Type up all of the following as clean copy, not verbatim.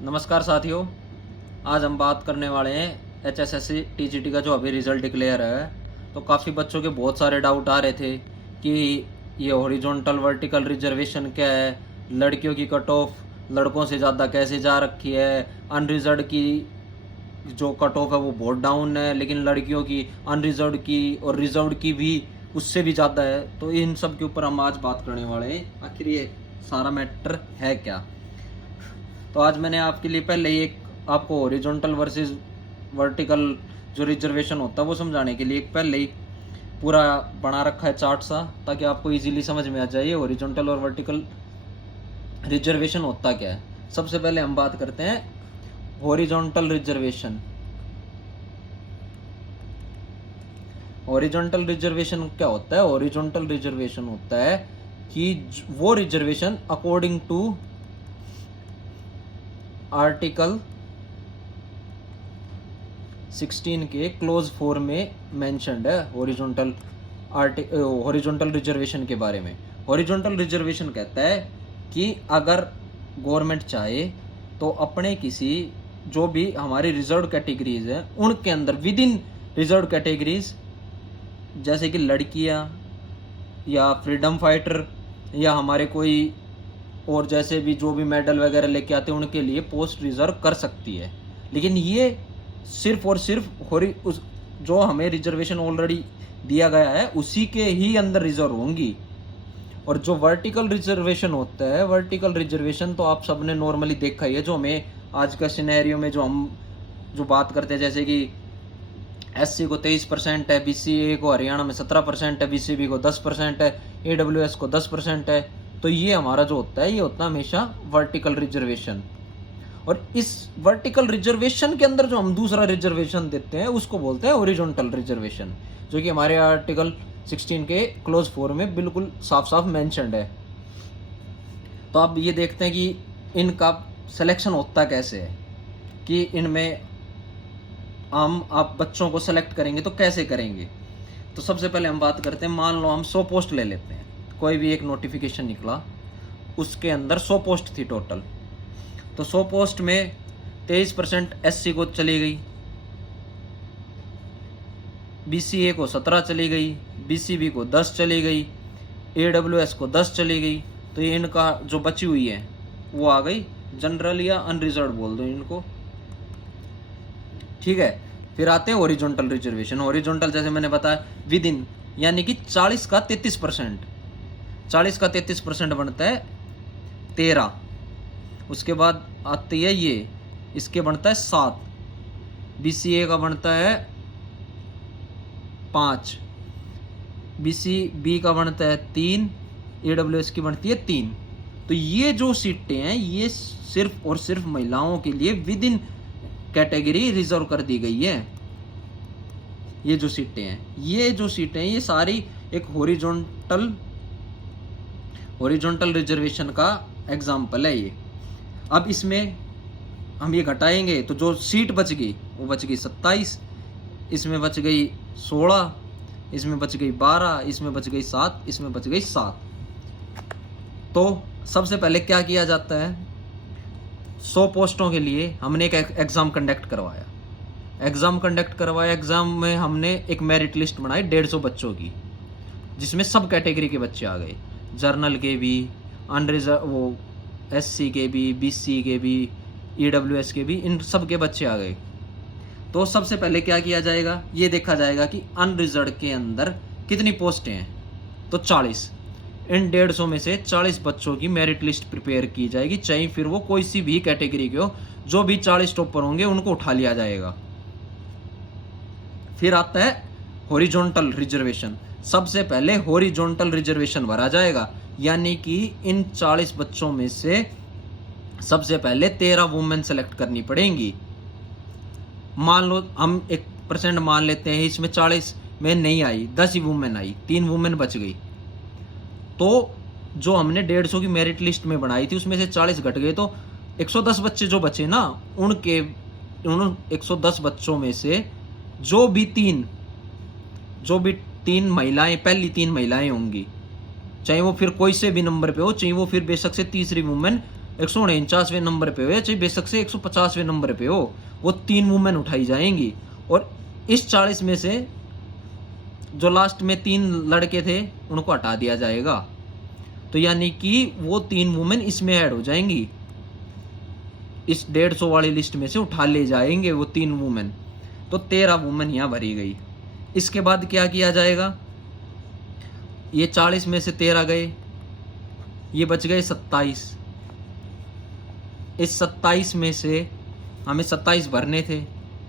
नमस्कार साथियों, आज हम बात करने वाले हैं एचएसएससी टीजीटी का जो अभी रिजल्ट डिक्लेयर है। तो काफ़ी बच्चों के बहुत सारे डाउट आ रहे थे कि ये हॉरिजॉन्टल वर्टिकल रिजर्वेशन क्या है, लड़कियों की कट ऑफ लड़कों से ज़्यादा कैसे जा रखी है, अनरिजर्व की जो कट ऑफ है वो बहुत डाउन है, लेकिन लड़कियों की अनरिजर्व की और रिजर्व की भी उससे भी ज़्यादा है। तो इन सब के ऊपर हम आज बात करने वाले हैं, आखिर ये सारा मैटर है क्या। तो आज मैंने आपके लिए पहले ही एक आपको हॉरिजॉन्टल वर्सेस वर्टिकल जो रिजर्वेशन होता है वो समझाने के लिए एक पहले ही पूरा बना रखा है चार्ट सा, ताकि आपको इजीली समझ में आ जाए हॉरिजॉन्टल और वर्टिकल रिजर्वेशन होता क्या है। सबसे पहले हम बात करते हैं हॉरिजॉन्टल रिजर्वेशन। हॉरिजॉन्टल रिजर्वेशन क्या होता है? हॉरिजॉन्टल रिजर्वेशन होता है कि वो रिजर्वेशन अकॉर्डिंग टू आर्टिकल 16 के क्लोज 4 में मेंशन्ड है हॉरिजॉन्टल रिजर्वेशन के बारे में। हॉरिजॉन्टल रिजर्वेशन कहता है कि अगर गवर्नमेंट चाहे तो अपने किसी जो भी हमारी रिजर्व कैटेगरीज हैं उनके अंदर विद इन रिजर्व कैटेगरीज, जैसे कि लड़कियां या फ्रीडम फाइटर या हमारे कोई और जैसे भी जो भी मेडल वगैरह लेके आते हैं उनके लिए पोस्ट रिजर्व कर सकती है। लेकिन ये सिर्फ और सिर्फ उस जो हमें रिजर्वेशन ऑलरेडी दिया गया है उसी के ही अंदर रिजर्व होंगी। और जो वर्टिकल रिजर्वेशन होता है, वर्टिकल रिजर्वेशन तो आप सबने नॉर्मली देखा ही है, जो हमें आज का सिनेरियो में जो बात करते हैं, जैसे कि एससी को 23% है, बीसीए को हरियाणा में 17% है, बीसीबी को 10% है, एडब्ल्यूएस को 10% है। तो ये हमारा जो होता है ये होता है हमेशा वर्टिकल रिजर्वेशन। और इस वर्टिकल रिजर्वेशन के अंदर जो हम दूसरा रिजर्वेशन देते हैं उसको बोलते हैं हॉरिजॉन्टल रिजर्वेशन, जो कि हमारे आर्टिकल 16 के क्लोज 4 में बिल्कुल साफ साफ मेंशन्ड है। तो अब ये देखते हैं कि इनका सिलेक्शन होता कैसे है, कि इनमें आप बच्चों को सेलेक्ट करेंगे तो कैसे करेंगे। तो सबसे पहले हम बात करते हैं, मान लो हम 100 पोस्ट ले लेते हैं, कोई भी एक नोटिफिकेशन निकला, उसके अंदर 100 पोस्ट थी टोटल। तो 100 पोस्ट में 23% एससी को चली गई, बीसीए को 17 चली गई, बीसीबी को 10 चली गई, एडब्ल्यूएस को 10 चली गई। तो ये इनका जो बची हुई है वो आ गई जनरल या अनरिजर्व बोल दो इनको, ठीक है। फिर आते हैं हॉरिजॉन्टल रिजर्वेशन। हॉरिजॉन्टल जैसे मैंने बताया विद इन, यानी कि 40 का 33%, 40 का 33% बनता है 13। उसके बाद आती है ये, इसके बनता है 7, बीसीए का बनता है 5, बीसीबी का बनता है 3, एडब्ल्यूएस की बनती है 3। तो ये जो सीटें हैं ये सिर्फ और सिर्फ महिलाओं के लिए विद इन कैटेगरी रिजर्व कर दी गई है। ये जो सीटें हैं ये सारी एक हॉरिजॉन्टल रिजर्वेशन का एग्जाम्पल है ये। अब इसमें हम ये घटाएंगे तो जो सीट बच गई वो बच गई 27, इसमें बच गई 16, इसमें बच गई 12, इसमें बच गई 7, इसमें बच गई 7। तो सबसे पहले क्या किया जाता है, 100 पोस्टों के लिए हमने एक एग्जाम कंडक्ट करवाया। एग्जाम में हमने एक मेरिट लिस्ट बनाई 150 बच्चों की, जिसमें सब कैटेगरी के बच्चे आ गए, जर्नल के भी, अनरिजर्व वो एससी के भी, बीसी के भी, ईडब्ल्यूएस के भी, इन सब के बच्चे आ गए। तो सबसे पहले क्या किया जाएगा, ये देखा जाएगा कि अनरिजर्व के अंदर कितनी पोस्टें हैं। तो 40, इन 150 में से 40 बच्चों की मेरिट लिस्ट प्रिपेयर की जाएगी, चाहे फिर वो कोई सी भी कैटेगरी के हो। जो भी 40 टॉपर होंगे उनको उठा लिया जाएगा। फिर आता है हॉरिजॉन्टल रिजर्वेशन। सबसे पहले हॉरिजॉन्टल रिजर्वेशन भरा जाएगा, यानी कि इन 40 बच्चों में से सबसे पहले 13 वुमेन सेलेक्ट करनी पड़ेंगी। मान लो हम 1% मान लेते हैं, इसमें 40 में नहीं आई, 10 ही वुमेन आई, 3 वुमेन बच गई। तो जो हमने 150 की मेरिट लिस्ट में बनाई थी उसमें से 40 घट गए, तो 110 बच्चे जो बचे ना, उन 110 बच्चों में से जो भी तीन महिलाएं, पहली 3 महिलाएं होंगी, चाहे वो फिर कोई से भी नंबर पे हो, चाहे वो फिर बेशक से तीसरी वुमेन 149वें नंबर पे हो या चाहे बेशक से 150वें नंबर पे हो, वो 3 वुमेन उठाई जाएंगी। और इस 40 में से जो लास्ट में 3 लड़के थे उनको हटा दिया जाएगा। तो यानी कि वो 3 वुमेन इसमें ऐड हो जाएंगी, इस 150 वाली लिस्ट में से उठा ले जाएंगे वो 3 वुमेन। तो 13 वुमेन यहां भरी गई। इसके बाद क्या किया जाएगा, ये 40 में से 13 गए, ये बच गए 27। इस 27 में से हमें 27 भरने थे,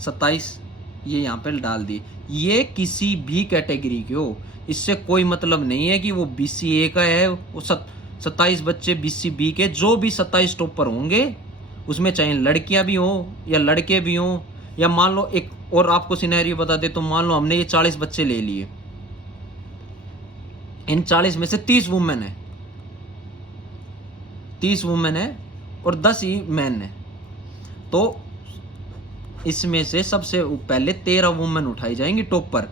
27 ये यहाँ पे डाल दिए। ये किसी भी कैटेगरी के हो, इससे कोई मतलब नहीं है कि वो BCA का है, वो 27 बच्चे BCB के, जो भी 27 टॉपर होंगे उसमें चाहे लड़कियां भी हो या लड़के भी हो, या मान लो एक और आपको सिनेरियो बता दे, तो मान लो हमने ये 40 बच्चे ले लिए, इन 40 में से 30 वुमेन है, 30 वुमेन है और 10 ही मैन है। तो इसमें से सबसे पहले 13 वुमेन उठाई जाएंगी टॉप पर,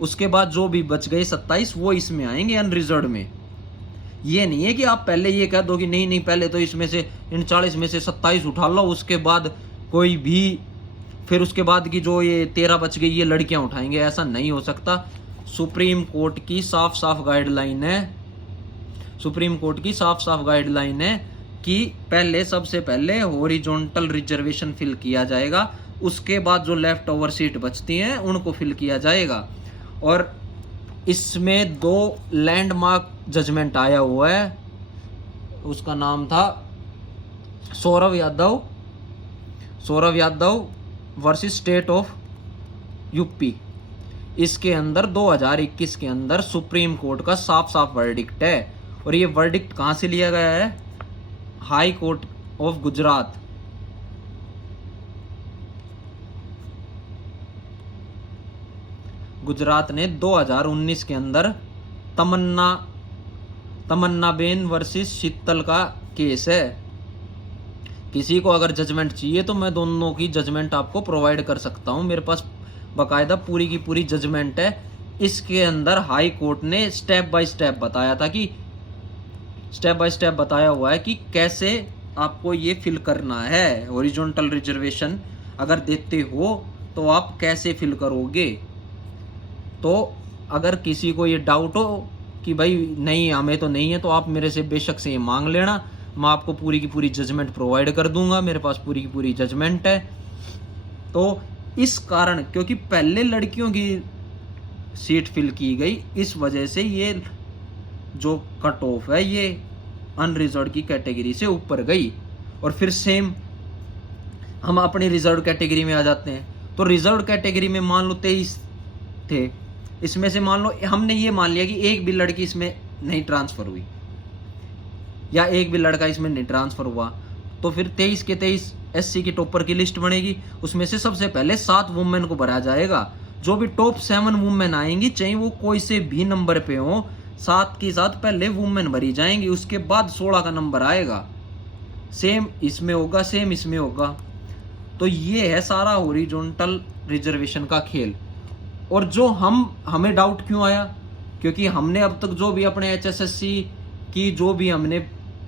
उसके बाद जो भी बच गए 27 वो इसमें आएंगे अनरिजर्व में। ये नहीं है कि आप पहले ये कह दो कि नहीं नहीं पहले तो इसमें से इन 40 में से 27 उठा लो, उसके बाद कोई भी, फिर उसके बाद की जो ये 13 बच गई ये लड़कियां उठाएंगे। ऐसा नहीं हो सकता। सुप्रीम कोर्ट की साफ साफ गाइडलाइन है, सुप्रीम कोर्ट की साफ साफ गाइडलाइन है कि पहले सबसे पहले हॉरिजॉन्टल रिजर्वेशन फिल किया जाएगा, उसके बाद जो लेफ्ट ओवर सीट बचती हैं उनको फिल किया जाएगा। और इसमें 2 लैंडमार्क जजमेंट आया हुआ है, उसका नाम था Saurabh Yadav versus state of UP. इसके अंदर 2021 के अंदर सुप्रीम कोर्ट का साफ साफ वर्डिक्ट है, और ये वर्डिक्ट कहां से लिया गया है, high court of Gujarat. Gujarat ने 2019 के अंदर तमन्ना बेन वर्सेस शीतल का केस है। किसी को अगर जजमेंट चाहिए तो मैं दोनों की जजमेंट आपको प्रोवाइड कर सकता हूं, मेरे पास बाकायदा पूरी की पूरी जजमेंट है। इसके अंदर हाई कोर्ट ने स्टेप बाय स्टेप बताया था कि स्टेप बाय स्टेप बताया हुआ है कि कैसे आपको ये फिल करना है। हॉरिजॉन्टल रिजर्वेशन अगर देते हो तो आप कैसे फिल करोगे। तो अगर किसी को ये डाउट हो कि भाई नहीं हमें तो नहीं है, तो आप मेरे से बेशक से ये मांग लेना, मैं आपको पूरी की पूरी जजमेंट प्रोवाइड कर दूंगा, मेरे पास पूरी की पूरी जजमेंट है। तो इस कारण, क्योंकि पहले लड़कियों की सीट फिल की गई, इस वजह से ये जो कट ऑफ है ये अनरिजर्व की कैटेगरी से ऊपर गई। और फिर सेम हम अपनी रिजर्व कैटेगरी में आ जाते हैं। तो रिजर्व कैटेगरी में मान लो 23 थे, इसमें से मान लो हमने ये मान लिया कि एक भी लड़की इसमें नहीं ट्रांसफर हुई या एक भी लड़का इसमें नहीं ट्रांसफर हुआ, तो फिर 23 के 23 SC की टॉपर की लिस्ट बनेगी। उसमें से सबसे पहले 7 वुमेन को भरा जाएगा। जो भी टॉप 7 वुमेन आएंगी, चाहे वो कोई से भी नंबर पे हो, 7 के साथ पहले वुमेन भरी जाएंगी, उसके बाद 16 का नंबर आएगा। सेम इसमें होगा, सेम इसमें होगा। तो ये है सारा हॉरिजॉन्टल रिजर्वेशन का खेल। और जो हमें डाउट क्यों आया, क्योंकि हमने अब तक जो भी अपने HSSC की जो भी हमने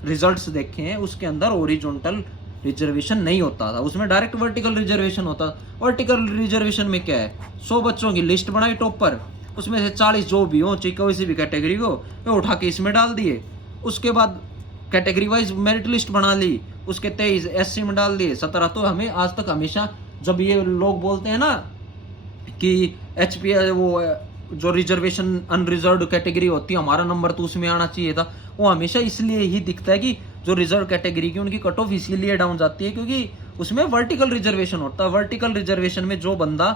रिजल्ट्स देखे हैं उसके अंदर हॉरिजॉन्टल रिजर्वेशन नहीं होता था, उसमें डायरेक्ट वर्टिकल रिजर्वेशन होता था। वर्टिकल रिजर्वेशन में क्या है, 100 बच्चों की लिस्ट बनाई टॉप पर, उसमें से 40 जो भी हो, चाहे कोई सी भी कैटेगरी को, वे उठा के इसमें डाल दिए। उसके बाद कैटेगरी वाइज मेरिट लिस्ट बना ली, उसके 23 SC में डाल दिए, 17। तो हमें आज तक हमेशा जब ये लोग बोलते हैं ना कि HP वो जो रिजर्वेशन अनरिजर्व कैटेगरी होती है, हमारा नंबर तो उसमें आना चाहिए था, वो हमेशा इसलिए ही दिखता है कि जो रिजर्व कैटेगरी की उनकी कट ऑफ इसीलिए डाउन जाती है क्योंकि उसमें वर्टिकल रिजर्वेशन होता है। वर्टिकल रिजर्वेशन में जो बंदा,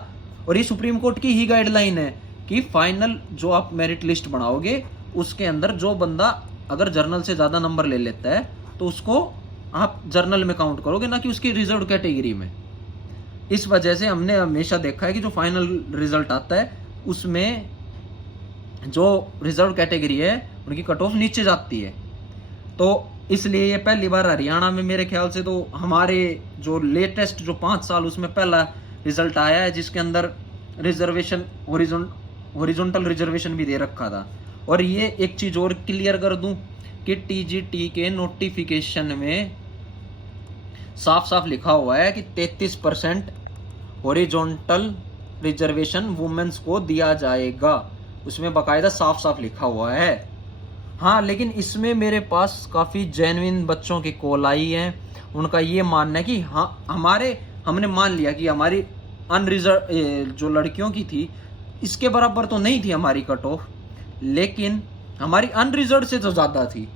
और ये सुप्रीम कोर्ट की ही गाइडलाइन है कि फाइनल जो आप मेरिट लिस्ट बनाओगे उसके अंदर जो बंदा अगर जर्नल से ज्यादा नंबर ले लेता है तो उसको आप जर्नल में काउंट करोगे, ना कि उसकी रिजर्व कैटेगरी में। इस वजह से हमने हमेशा देखा है कि जो फाइनल रिजल्ट आता है उसमें जो रिजर्व कैटेगरी है उनकी कट ऑफ नीचे जाती है। तो इसलिए ये पहली बार हरियाणा में मेरे ख्याल से तो हमारे जो लेटेस्ट जो 5 साल उसमें पहला रिजल्ट आया है जिसके अंदर रिजर्वेशन हॉरिजॉन्टल रिजर्वेशन भी दे रखा था। और ये एक चीज और क्लियर कर दूं कि TGT के नोटिफिकेशन में साफ साफ लिखा हुआ है कि 33% हॉरिजॉन्टल रिजर्वेशन वुमेन्स को दिया जाएगा, उसमें बाकायदा साफ साफ लिखा हुआ है। हाँ, लेकिन इसमें मेरे पास काफ़ी जेन्युइन बच्चों की कॉल आई है, उनका ये मानना है कि हाँ हमने मान लिया कि हमारी अनरिजर्व जो लड़कियों की थी इसके बराबर तो नहीं थी हमारी कट ऑफ, लेकिन हमारी अनरिजर्व से तो ज़्यादा थी।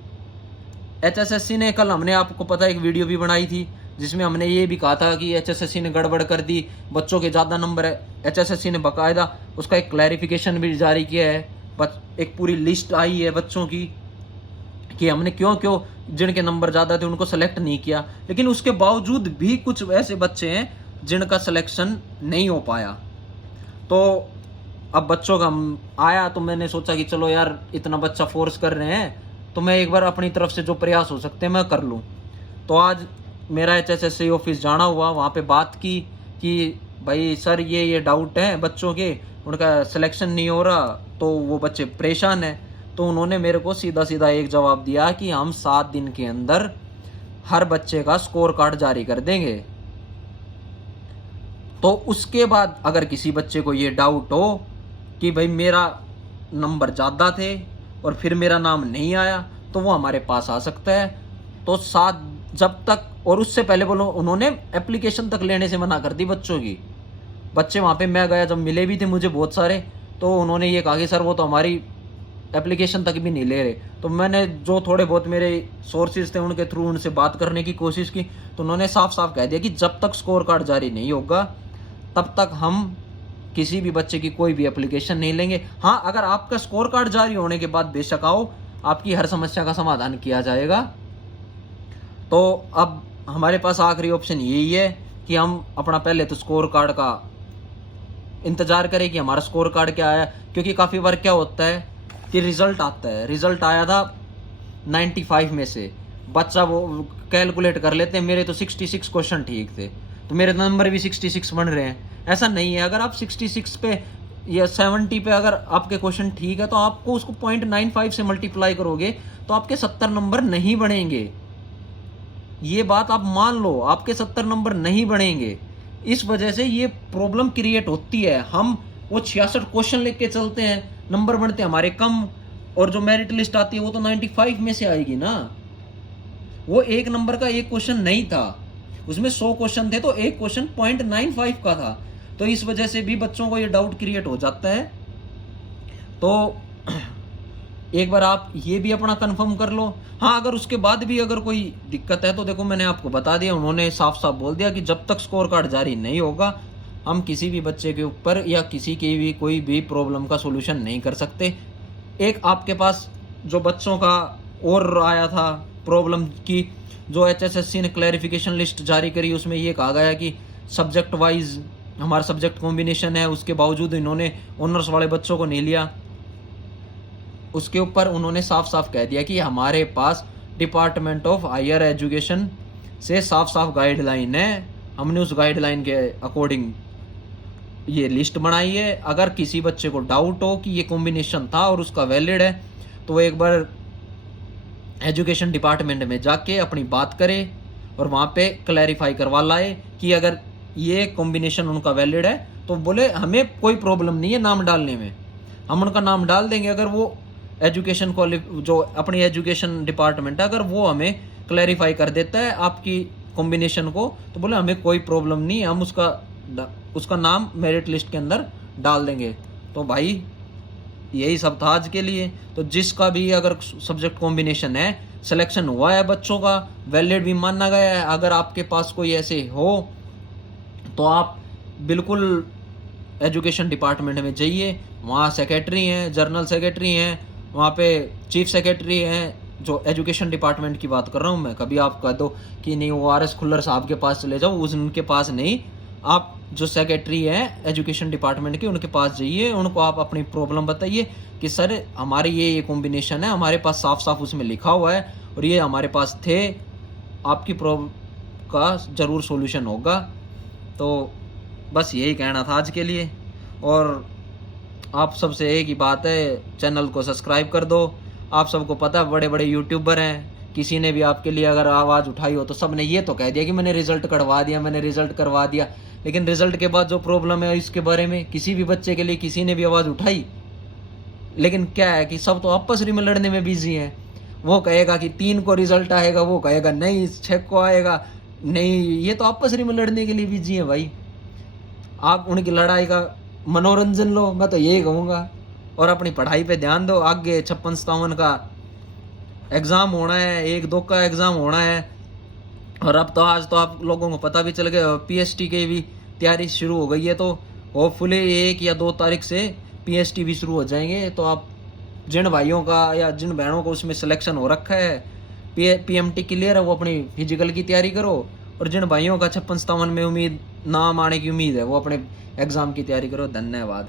HSSC ने कल, हमने आपको पता है एक वीडियो भी बनाई थी जिसमें हमने ये भी कहा था कि HSSC ने गड़बड़ कर दी, बच्चों के ज़्यादा नंबर है। HSSC ने बाकायदा उसका एक क्लैरिफिकेशन भी जारी किया है, एक पूरी लिस्ट आई है बच्चों की कि हमने क्यों क्यों जिनके नंबर ज़्यादा थे उनको सेलेक्ट नहीं किया, लेकिन उसके बावजूद भी कुछ ऐसे बच्चे हैं जिनका सिलेक्शन नहीं हो पाया। तो अब बच्चों का आया तो मैंने सोचा कि चलो यार इतना बच्चा फोर्स कर रहे हैं तो मैं एक बार अपनी तरफ से जो प्रयास हो सकते हैं मैं कर लूँ। तो आज मेरा HSSC ऑफिस जाना हुआ, वहाँ पे बात की कि भाई सर ये डाउट है बच्चों के, उनका सिलेक्शन नहीं हो रहा, तो वो बच्चे परेशान हैं। तो उन्होंने मेरे को सीधा सीधा एक जवाब दिया कि हम 7 दिन के अंदर हर बच्चे का स्कोर कार्ड जारी कर देंगे। तो उसके बाद अगर किसी बच्चे को ये डाउट हो कि भाई मेरा नंबर ज़्यादा थे और फिर मेरा नाम नहीं आया, तो वो हमारे पास आ सकता है। तो 7 जब तक, और उससे पहले बोलो उन्होंने एप्लीकेशन तक लेने से मना कर दी बच्चों की। बच्चे वहाँ पे मैं गया जब मिले भी थे मुझे बहुत सारे, तो उन्होंने ये कहा कि सर वो तो हमारी एप्लीकेशन तक भी नहीं ले रहे। तो मैंने जो थोड़े बहुत मेरे सोर्सेज थे उनके थ्रू उनसे बात करने की कोशिश की, तो उन्होंने साफ साफ कह दिया कि जब तक स्कोर कार्ड जारी नहीं होगा तब तक हम किसी भी बच्चे की कोई भी एप्लीकेशन नहीं लेंगे। हाँ, अगर आपका स्कोर कार्ड जारी होने के बाद बेशक आओ, आपकी हर समस्या का समाधान किया जाएगा। तो अब हमारे पास आखिरी ऑप्शन यही है कि हम अपना पहले तो स्कोर कार्ड का इंतजार करें कि हमारा स्कोर कार्ड क्या आया, क्योंकि काफ़ी बार क्या होता है कि रिजल्ट आता है, रिजल्ट आया था 95 में से, बच्चा वो कैलकुलेट कर लेते हैं मेरे तो 66 क्वेश्चन ठीक थे तो मेरे नंबर भी 66 बन रहे हैं। ऐसा नहीं है, अगर आप 66 पे या 70 पे अगर आपके क्वेश्चन ठीक है तो आपको उसको 0.95 से मल्टीप्लाई करोगे तो आपके 70 नंबर नहीं बनेंगे। ये बात आप मान लो, आपके 70 नंबर नहीं बनेंगे। इस वजह से ये प्रॉब्लम क्रिएट होती है। हम वो 66 क्वेश्चन लेके चलते हैं, नंबर बनते हैं हमारे कम, और जो मेरिट लिस्ट आती है वो तो 95 में से आएगी ना। वो एक नंबर का एक क्वेश्चन नहीं था, उसमें 100 क्वेश्चन थे तो एक क्वेश्चन 0.95 का था। तो इस वजह से भी बच्चों को ये डाउट क्रिएट हो जाता है। तो एक बार आप ये भी अपना कंफर्म कर लो। हाँ, अगर उसके बाद भी अगर कोई दिक्कत है तो देखो मैंने आपको बता दिया, उन्होंने साफ साफ बोल दिया कि जब तक स्कोर कार्ड जारी नहीं होगा हम किसी भी बच्चे के ऊपर या किसी की भी कोई भी प्रॉब्लम का सोल्यूशन नहीं कर सकते। एक आपके पास जो बच्चों का और आया था प्रॉब्लम की, जो HSSC ने क्लैरिफिकेशन लिस्ट जारी करी उसमें ये कहा गया कि सब्जेक्ट वाइज हमारा सब्जेक्ट कॉम्बिनेशन है, उसके बावजूद इन्होंने ऑनर्स वाले बच्चों को नहीं लिया। उसके ऊपर उन्होंने साफ साफ कह दिया कि हमारे पास डिपार्टमेंट ऑफ हायर एजुकेशन से साफ साफ गाइडलाइन है, हमने उस गाइडलाइन के अकॉर्डिंग ये लिस्ट बनाई है। अगर किसी बच्चे को डाउट हो कि ये कॉम्बिनेशन था और उसका वैलिड है तो वो एक बार एजुकेशन डिपार्टमेंट में जाके अपनी बात करे और वहाँ पे क्लैरिफाई करवा लाए कि अगर ये कॉम्बिनेशन उनका वैलिड है तो बोले हमें कोई प्रॉब्लम नहीं है नाम डालने में, हम उनका नाम डाल देंगे। अगर वो एजुकेशन जो अपनी एजुकेशन डिपार्टमेंट है अगर वो हमें क्लैरिफाई कर देता है आपकी कॉम्बिनेशन को तो बोले हमें कोई प्रॉब्लम नहीं है, हम उसका नाम मेरिट लिस्ट के अंदर डाल देंगे। तो भाई यही सब था आज के लिए। तो जिसका भी अगर सब्जेक्ट कॉम्बिनेशन है, सिलेक्शन हुआ है बच्चों का, वैलिड भी माना गया है, अगर आपके पास कोई ऐसे हो तो आप बिल्कुल एजुकेशन डिपार्टमेंट में जाइए। वहाँ सेक्रेटरी हैं, जनरल सेक्रेटरी हैं, वहाँ पे चीफ सेक्रेटरी हैं, जो एजुकेशन डिपार्टमेंट की बात कर रहा हूँ मैं। कभी आप कह दो कि नहीं वो RS खुल्लर साहब के पास चले जाओ, उनके पास नहीं, आप जो सेक्रेटरी हैं एजुकेशन डिपार्टमेंट के उनके पास जाइए, उनको आप अपनी प्रॉब्लम बताइए कि सर हमारे ये कॉम्बिनेशन है, हमारे पास साफ साफ उसमें लिखा हुआ है और ये हमारे पास थे, आपकी प्रॉब्लम का ज़रूर सॉल्यूशन होगा। तो बस यही कहना था आज के लिए। और आप सबसे एक ही बात है, चैनल को सब्सक्राइब कर दो। आप सबको पता है बड़े बड़े यूट्यूबर हैं, किसी ने भी आपके लिए अगर आवाज़ उठाई हो तो सबने ये तो कह दिया कि मैंने रिजल्ट कढ़वा दिया, मैंने रिजल्ट करवा दिया, लेकिन रिजल्ट के बाद जो प्रॉब्लम है इसके बारे में किसी भी बच्चे के लिए किसी ने भी आवाज़ उठाई? लेकिन क्या है कि सब तो आपस में लड़ने में बिजी हैं। वो कहेगा कि 3 को रिजल्ट आएगा, वो कहेगा नहीं 6 को आएगा, नहीं, ये तो आपस में लड़ने के लिए बिजी है भाई। आप उनकी लड़ाई का मनोरंजन लो, मैं तो यही कहूँगा, और अपनी पढ़ाई पे ध्यान दो। आगे 56-57 का एग्ज़ाम होना है, 1-2 का एग्ज़ाम होना है, और अब तो आज तो आप लोगों को पता भी चल गया पीएचडी की भी तैयारी शुरू हो गई है, तो होपफुली 1 या 2 तारीख से पीएचडी भी शुरू हो जाएंगे। तो आप जिन भाइयों का या जिन बहनों को उसमें सिलेक्शन हो रखा है, पीएमटी क्लियर है, वो अपनी फिजिकल की तैयारी करो, और जिन भाइयों का 56-57 में नाम आने की उम्मीद है वो अपने एग्ज़ाम की तैयारी करो। धन्यवाद।